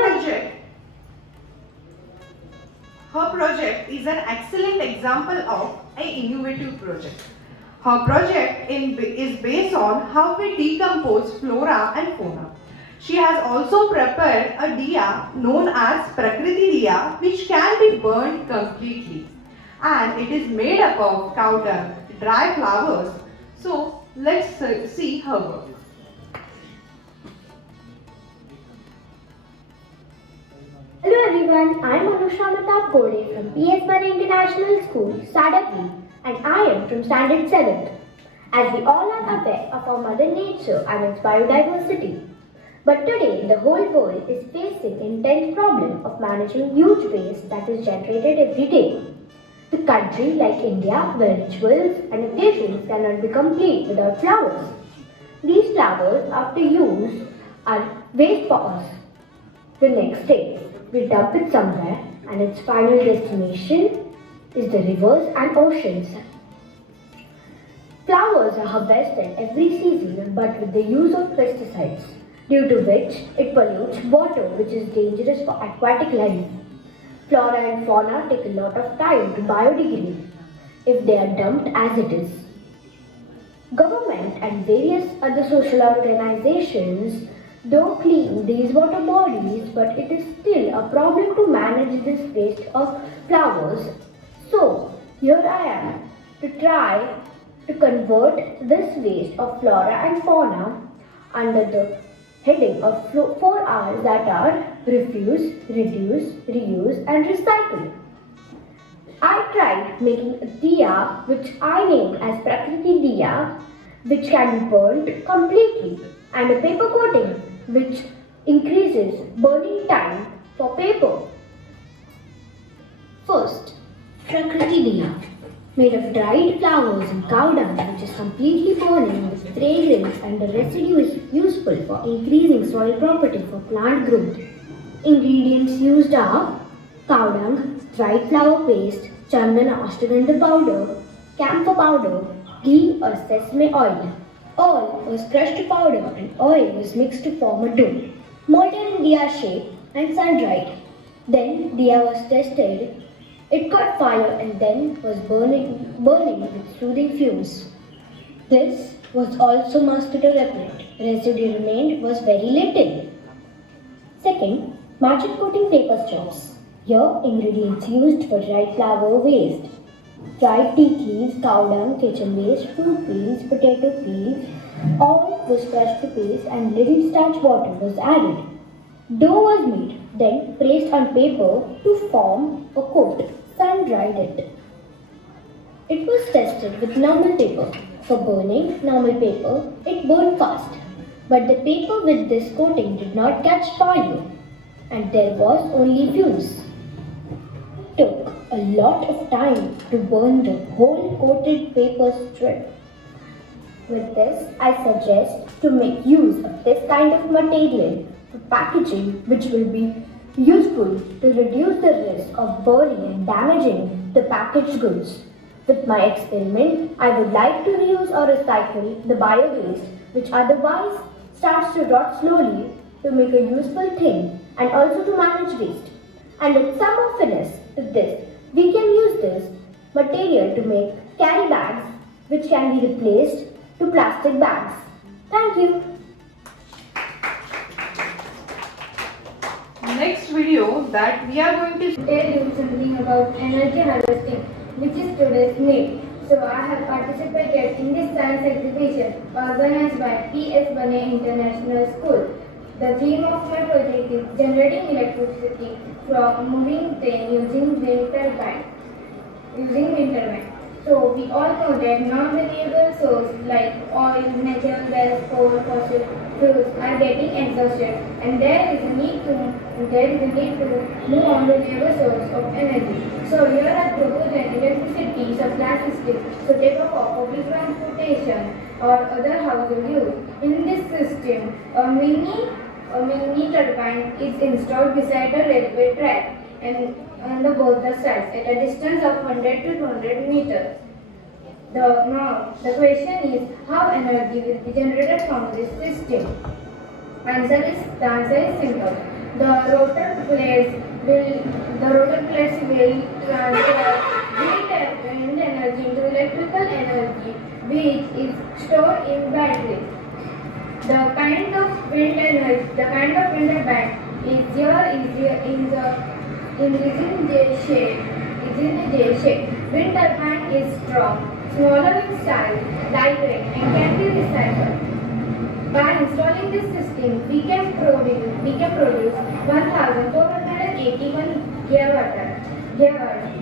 project is an excellent example of an innovative project. Her project is based on how we decompose flora and fauna. She has also prepared a diya known as Prakriti diya, which can be burned completely. And it is made up of cow dung, dry flowers. So let's see her work. Hello everyone, I am Anusha Amitabh Gori from PS Bane International School, Sadapli, and I am from Standard 7th. As we all are aware of our mother nature and its biodiversity. But today, the whole world is facing intense problem of managing huge waste that is generated every day. The country like India, where rituals and occasions cannot be complete without flowers. These flowers, after use, are waste for us. The next day, we dump it somewhere and its final destination is the rivers and oceans. Flowers are harvested every season but with the use of pesticides, due to which it pollutes water, which is dangerous for aquatic life. Flora and fauna take a lot of time to biodegrade if they are dumped as it is. Government and various other social organizations do clean these water bodies, but it is still a problem to manage this waste of flowers. So, here I am to try to convert this waste of flora and fauna under the heading of 4 R's, that are refuse, reduce, reuse and recycle. I tried making a diya which I named as Prakriti diya, which can be burned completely, and a paper coating which increases burning time for paper. First, Prakriti diya, made of dried flowers and cow dung, which is completely burning with fragrance, and the residue is useful for increasing soil property for plant growth. Ingredients used are cow dung, dried flower paste, chandan or ashwagandha powder, camphor powder, ghee or sesame oil. All was crushed to powder and oil was mixed to form a dough. Molten in diya shape and sun-dried. Then diya was tested. It caught fire and then was burning with soothing fumes. This was also mosquito repellent. Residue remained was very little. Second, magic coating paper strips. Here, ingredients used for dried flour waste. Dried tea leaves, cow dung, kitchen waste, fruit peels, potato peels, all was crushed to paste and little starch water was added. Dough was made, then pressed on paper to form a coat. Sun dried it. It was tested with normal paper. For burning normal paper, it burned fast. But the paper with this coating did not catch fire, and there was only fumes. It took a lot of time to burn the whole coated paper strip. With this, I suggest to make use of this kind of material for packaging, which will be useful to reduce the risk of burning and damaging the packaged goods. With my experiment, I would like to reuse or recycle the bio waste, which otherwise starts to rot slowly, to make a useful thing and also to manage waste. And with some more finesse to this, we can use this material to make carry bags, which can be replaced to plastic bags. Thank you. Next video that we are going to Tell you something about energy harvesting, which is today's need. So I have participated in this science exhibition organized by PS Bane International School. The theme of my project is generating electricity from moving train using wind turbine. So we all know that non-renewable sources like oil, natural gas, coal, fossil fuels are getting exhausted, and there is a need to move on to renewable source of energy. So here I propose an electricity supply system. So take up for public transportation or other household use. In this system, a mini turbine is installed beside a railway track and on both the sides at a distance of 100 to 200 meters. Now the question is how energy will be generated from this system. The answer is simple. The rotor plates will transfer wind energy into electrical energy, which is stored in batteries. The kind of wind turbine is in J shape. Wind turbine is strong, smaller in size, lightweight, and can be recycled. By installing this system, we can produce 1,481 gigawatts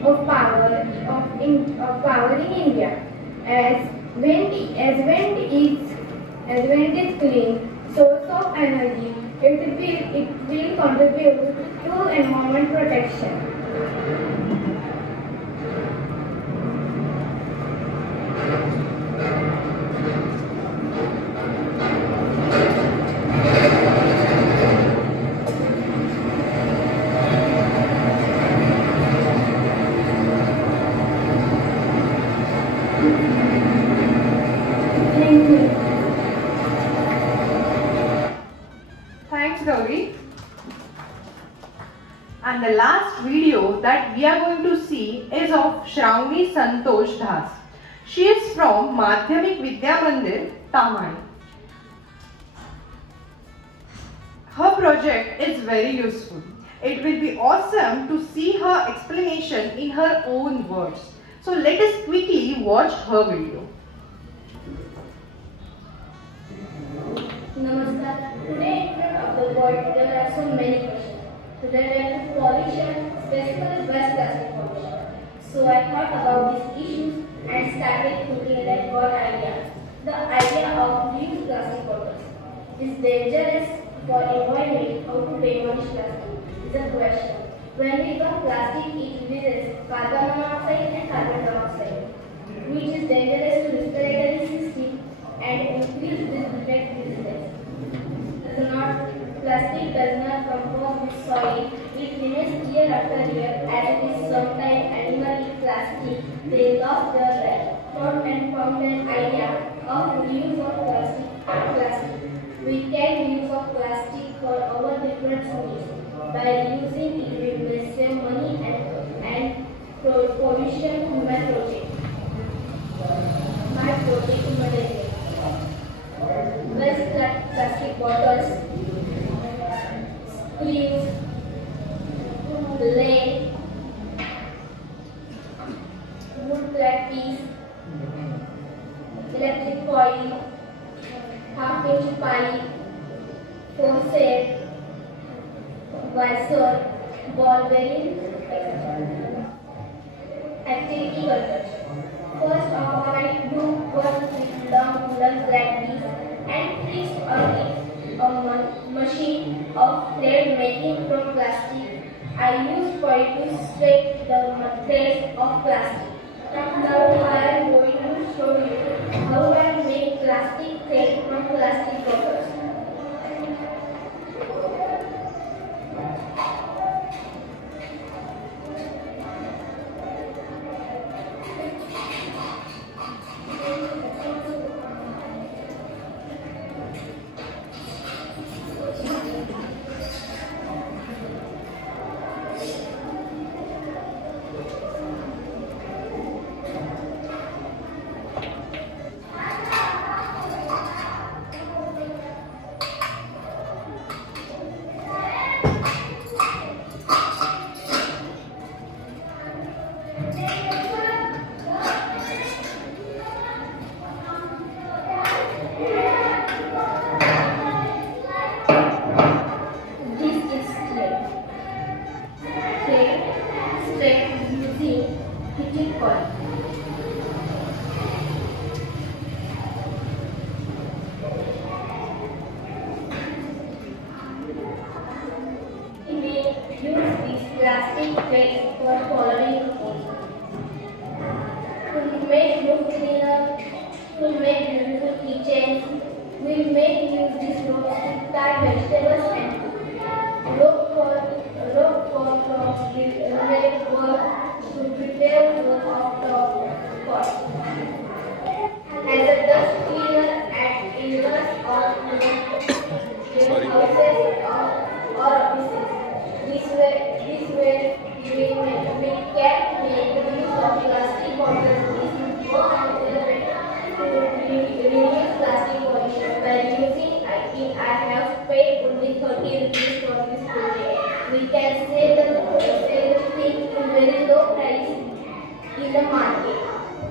of power in India. As wind is clean source of energy, it will contribute to environment protection. Thank you. Thanks, Gauri. And the last video that we are going to see is of Shravani Santosh Das. She is from Madhyamik Vidya Mandir, Tamil. Her project is very useful. It will be awesome to see her explanation in her own words. So let us quickly watch her video. Namaskar. Today in front of the world there are so many questions. So there are pollution, specifically West plastic pollution. So I thought about these issues and started thinking like what idea. The idea of reuse plastic bottles is dangerous for environment. How to demolish plastic is a question. When we burn plastic, it releases carbon monoxide and carbon dioxide, which is dangerous to respiratory system and increase this defect diseases. Plastic does not compose with soil. It remains year after year as it is sometimes animal eat plastic. They lost their life. Thought and found an idea of reuse of plastic. We can use of plastic for our different needs. By using it, we will save money and pollution human project. My project human flat piece, electric coil, half-inch pipe, faucet, visor, ball bearing, etc. Activity construction. First of all, I took one long wooden flat piece and fixed on it a machine of thread making from plastic. I used coil to stretch the threads of plastic. Now I am going to show you how I make plastic thread from plastic wrappers. Plastic threads for following rules. To make roof cleaner, to make beautiful kitchens, we may use these ropes to tie vegetables and food. Rope for crops will make work to prepare food of the pot. As a dust cleaner at indoors or houses or offices. This way we can make use of plastic bottles. To reduce plastic pollution by using, I think I have paid only 30 rupees for this project. We can save the thing in very low price in the market.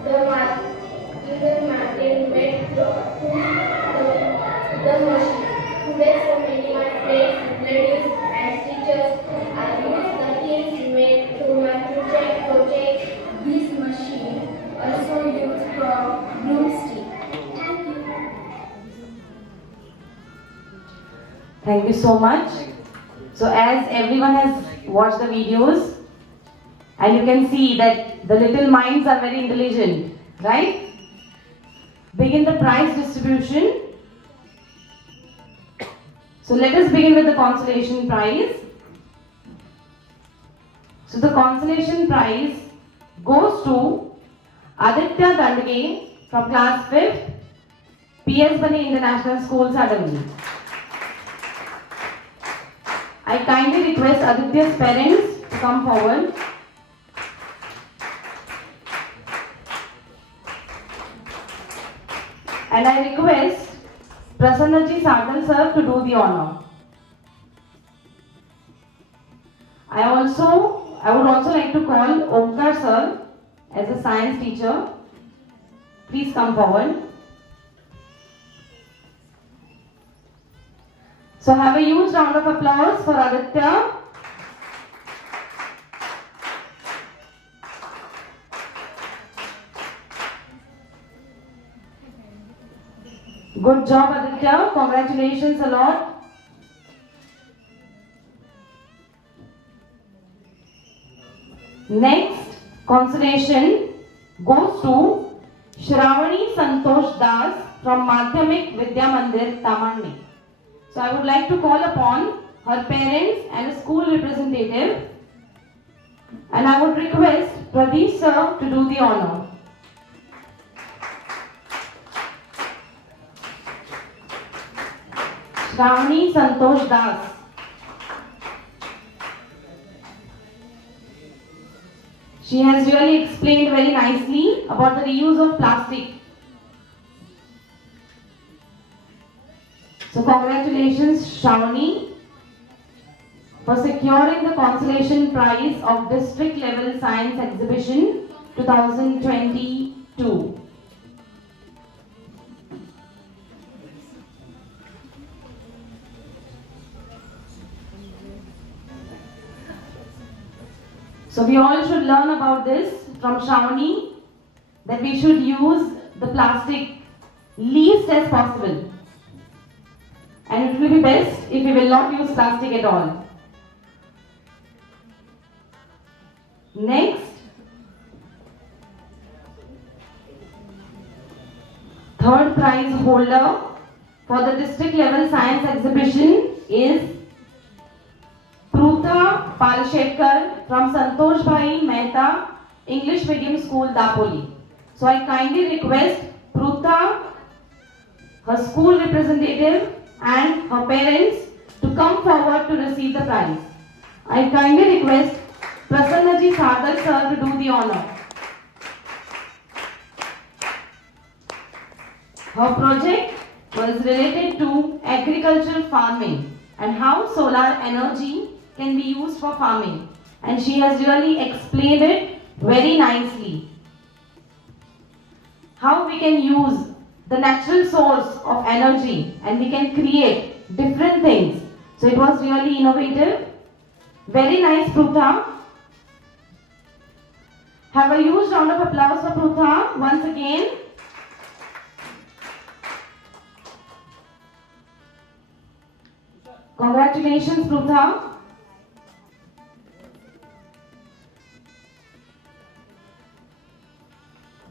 The market made the machine. Today, so many my friends, relatives, and teachers are using the things made to my project. This machine also used for broomstick. Thank you. Thank you so much. So as everyone has watched the videos, and you can see that the little minds are very intelligent, right? Begin the prize distribution. So let us begin with the consolation prize. So the consolation prize goes to Aditya Dandage from class 5th, PS Bani International School, Sadamli. I kindly request Aditya's parents to come forward. And I request Prasannaji Sadal sir to do the honor. I would also like to call Omkar sir as a science teacher. Please come forward. So have a huge round of applause for Aditya. Good job, Aditya. Congratulations a lot. Next consolation goes to Shravani Santosh Das from Madhyamik Vidya Mandir, Tamanni. So I would like to call upon her parents and a school representative, and I would request Pradeep sir to do the honor. Shravani Santosh Das. She has really explained very nicely about the reuse of plastic. So congratulations Shravani for securing the consolation prize of district level science exhibition 2022. So we all should learn about this from Shravani, that we should use the plastic least as possible. And it will be best if we will not use plastic at all. Next, third prize holder for the district level science exhibition is Prutha Palshetkar from Santosh Bhai Mehta English Medium School, Dapoli. So I kindly request Prutha, her school representative and her parents to come forward to receive the prize. I kindly request Prasannaji Sadar sir to do the honor. Her project was related to agricultural farming and how solar energy can be used for farming, and she has really explained it very nicely. How we can use the natural source of energy and we can create different things. So it was really innovative. Very nice, Prutha. Have a huge round of applause for Prutha once again. Congratulations, Prutha.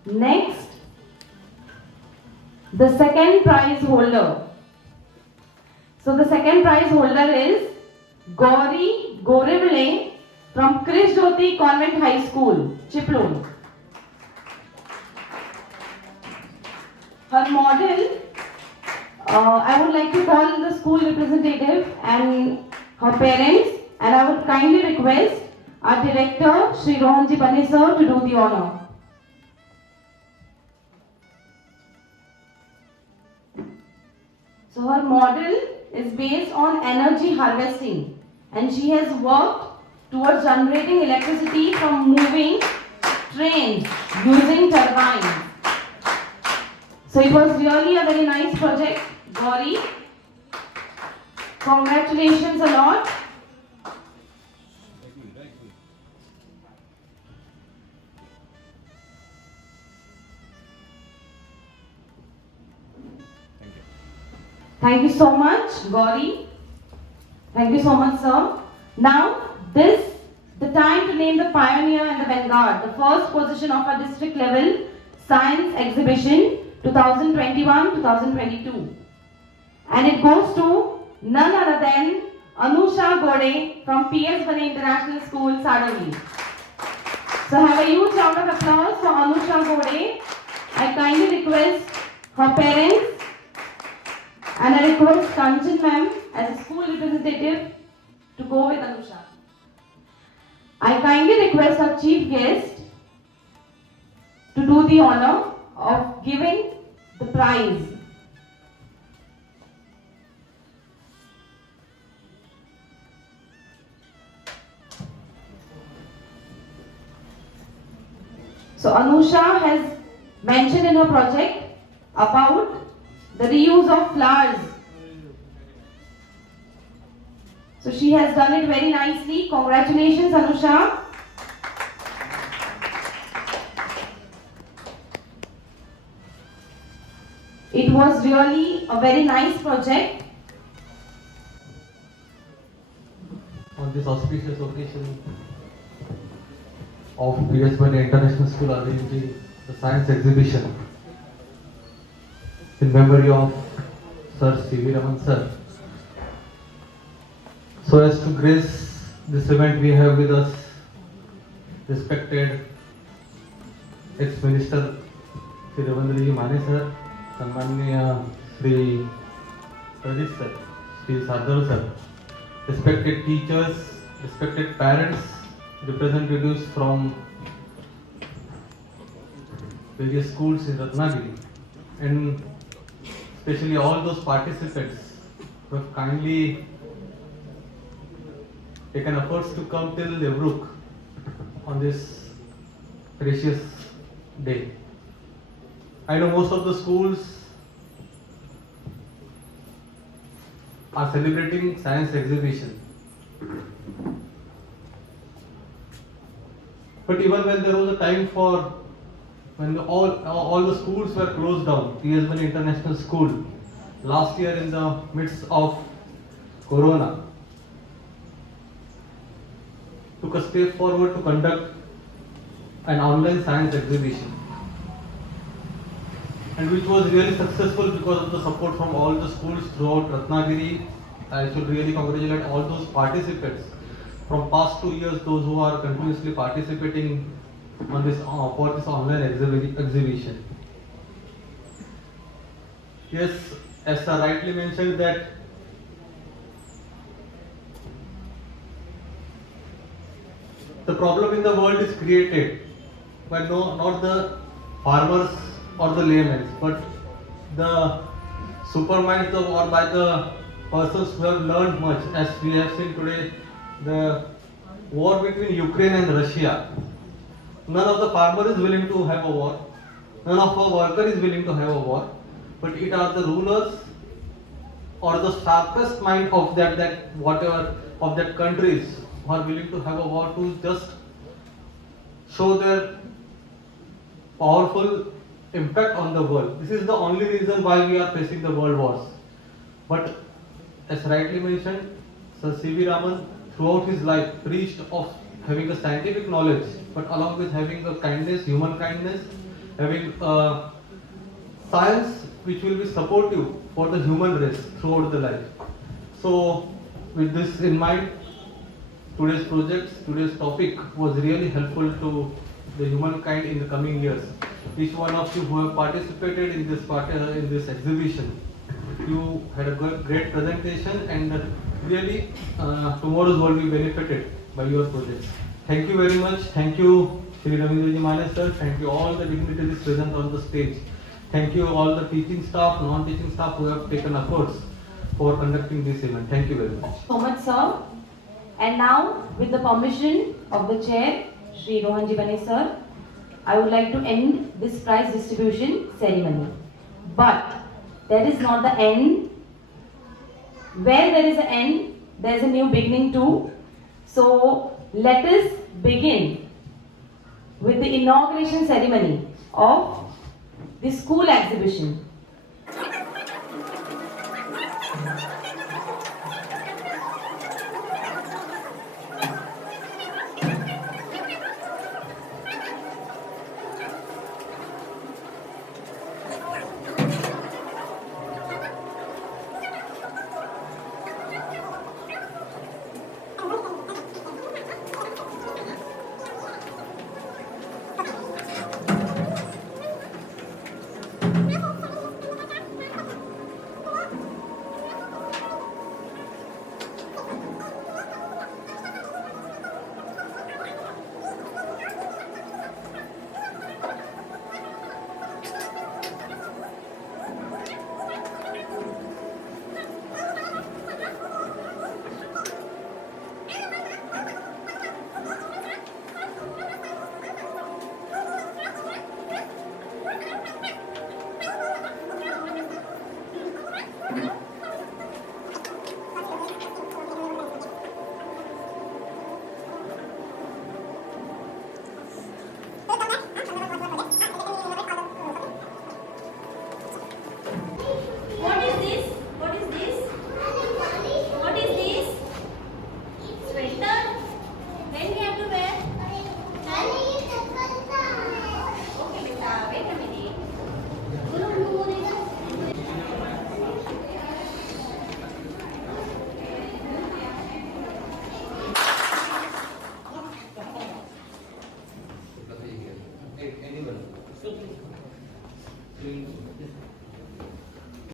Next, the second prize holder. So the second prize holder is Gauri Gorevile from Krish Jyoti Convent High School, Chiplun. Her model, I would like to call the school representative and her parents, and I would kindly request our director, Shri Rohanji Bane sir, to do the honor. So her model is based on energy harvesting, and she has worked towards generating electricity from moving trains using turbines. So it was really a very nice project, Gauri. Congratulations a lot. Thank you so much, Gauri. Thank you so much, sir. Now, the time to name the pioneer and the vanguard, the first position of our district level science exhibition 2021-2022. And it goes to none other than Anusha Gode from PS Bane International School, Sadoli. So have a huge round of applause for Anusha Gode. I kindly request her parents and I request Kanchan ma'am as a school representative to go with Anusha. I kindly request our chief guest to do the honor of giving the prize. So Anusha has mentioned in her project about the reuse of flowers. So she has done it very nicely. Congratulations, Anusha. It was really a very nice project. On this auspicious occasion of PS Bane International School arranging the science exhibition in memory of Sir C.V. Raman sir. So as to grace this event, we have with us respected ex-minister Sri Ravindra Mane sir, Sammaniya Sri Pradesh sir, Sri Sadar sir, respected teachers, respected parents, representatives from various schools in Ratnagiri, and especially all those participants who have kindly taken efforts to come till Devruk on this precious day. I know most of the schools are celebrating science exhibition. But even when there was a time for when all the schools were closed down, PS Bani International School last year in the midst of Corona took a step forward to conduct an online science exhibition, and which was really successful because of the support from all the schools throughout Ratnagiri. I should really congratulate all those participants from past 2 years, those who are continuously participating on this for this online exhibition. Yes, as sir rightly mentioned that the problem in the world is created by not the farmers or the laymen, but the superminds or by the persons who have learned much. As we have seen today, the war between Ukraine and Russia. None of the farmer is willing to have a war. None of our worker is willing to have a war. But it are the rulers or the sharpest mind of that whatever of that countries who are willing to have a war to just show their powerful impact on the world. This is the only reason why we are facing the world wars. But as rightly mentioned, Sir C.V. Raman throughout his life preached of having a scientific knowledge, but along with having a kindness, human kindness, having a science which will be supportive for the human race throughout the life. So with this in mind, today's topic was really helpful to the humankind in the coming years. Each one of you who have participated in this exhibition, you had a great presentation, and really tomorrow's world will be benefited by your projects. Thank you very much. Thank you, Shri Ravindra Jimane sir. Thank you all the dignitaries present on the stage. Thank you all the teaching staff, non-teaching staff who have taken efforts for conducting this event. Thank you very much. So much, sir. And now, with the permission of the chair, Shri Rohan Jibane sir, I would like to end this prize distribution ceremony. But that is not the end. Where there is an end, there is a new beginning too. So let us begin with the inauguration ceremony of the school exhibition.